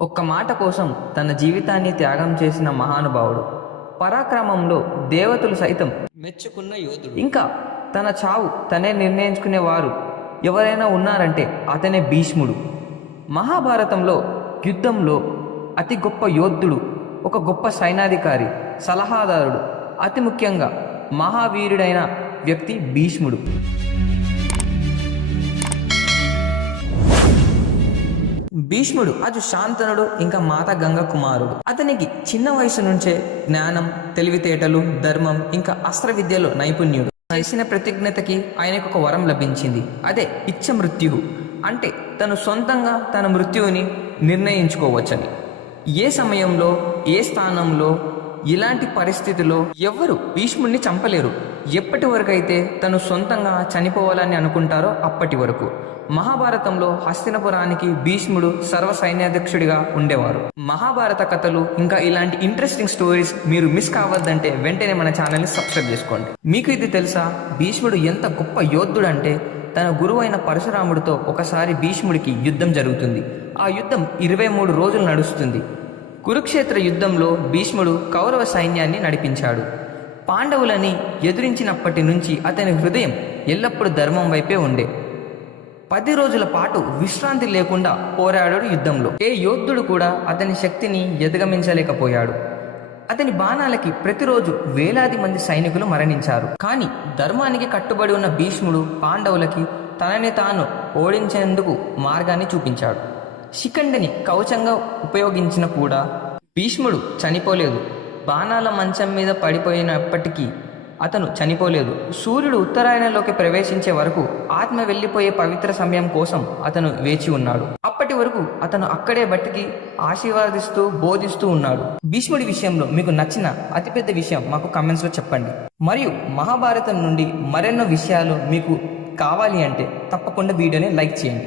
ఒక్క మాట కోసం తన జీవితాన్ని త్యాగం చేసిన మహానుభావుడు, పరాక్రమంలో దేవతలు సైతం మెచ్చుకున్న యోధుడు. ఇంకా తన చావు తనే నిర్ణయించుకునేవారు ఎవరైనా ఉన్నారంటే అతనే భీష్ముడు. మహాభారతంలో యుద్ధంలో అతి గొప్ప యోధుడు, ఒక గొప్ప సైనాధికారి, సలహాదారుడు, అతి ముఖ్యంగా మహావీరుడైన వ్యక్తి భీష్ముడు. భీష్ముడు అటు శాంతనుడు, ఇంకా మాత గంగ కుమారుడు. అతనికి చిన్న వయసు నుంచే జ్ఞానం, తెలివితేటలు, ధర్మం, ఇంకా అస్త్ర విద్యలో నైపుణ్యుడు. చేసిన ప్రతిజ్ఞతకి ఆయనకు ఒక వరం లభించింది. అదే ఇచ్చ మృత్యు, అంటే తను సొంతంగా తన మృత్యువుని నిర్ణయించుకోవచ్చని. ఏ సమయంలో, ఏ స్థానంలో, ఇలాంటి పరిస్థితిలో ఎవ్వరు భీష్ముడిని చంపలేరు. ఎప్పటి వరకైతే తను సొంతంగా చనిపోవాలని అనుకుంటారో అప్పటి వరకు. మహాభారతంలో హస్తినపురానికి భీష్ముడు సర్వ సైన్యాధ్యక్షుడిగా ఉండేవారు. మహాభారత కథలు ఇంకా ఇలాంటి ఇంట్రెస్టింగ్ స్టోరీస్ మీరు మిస్ కావద్దంటే వెంటనే మన ఛానల్ని సబ్స్క్రైబ్ చేసుకోండి. మీకు ఇది తెలుసా, భీష్ముడు ఎంత గొప్ప యోధుడు అంటే తన గురువు అయిన పరశురాముడితో ఒకసారి భీష్ముడికి యుద్ధం జరుగుతుంది. ఆ యుద్ధం 23 రోజులు నడుస్తుంది. కురుక్షేత్ర యుద్ధంలో భీష్ముడు కౌరవ సైన్యాన్ని నడిపించాడు. పాండవులని ఎదురించినప్పటి నుంచి అతని హృదయం ఎల్లప్పుడూ ధర్మం వైపే ఉండే. 10 రోజుల పాటు విశ్రాంతి లేకుండా పోరాడాడు యుద్ధంలో. ఏ యోధుడు కూడా అతని శక్తిని అధిగమించలేకపోయాడు. అతని బాణాలకి ప్రతిరోజు వేలాది మంది సైనికులు మరణించారు. కానీ ధర్మానికి కట్టుబడి ఉన్న భీష్ముడు పాండవులకి తనని తాను ఓడించేందుకు మార్గాన్ని చూపించాడు. శిఖండిని కవచంగా ఉపయోగించిన కూడా భీష్ముడు చనిపోలేదు. బాణాల మంచం మీద పడిపోయినప్పటికీ అతను చనిపోలేదు. సూర్యుడు ఉత్తరాయణంలోకి ప్రవేశించే వరకు ఆత్మ వెళ్ళిపోయే పవిత్ర సమయం కోసం అతను వేచి ఉన్నాడు. అప్పటి వరకు అతను అక్కడే బట్టికి ఆశీర్వాదిస్తూ బోధిస్తూ ఉన్నాడు. భీష్ముడి విషయంలో మీకు నచ్చిన అతిపెద్ద విషయం మాకు కమెంట్స్లో చెప్పండి. మరియు మహాభారతం నుండి మరెన్నో విషయాలు మీకు కావాలి అంటే తప్పకుండా వీడియోని లైక్ చేయండి.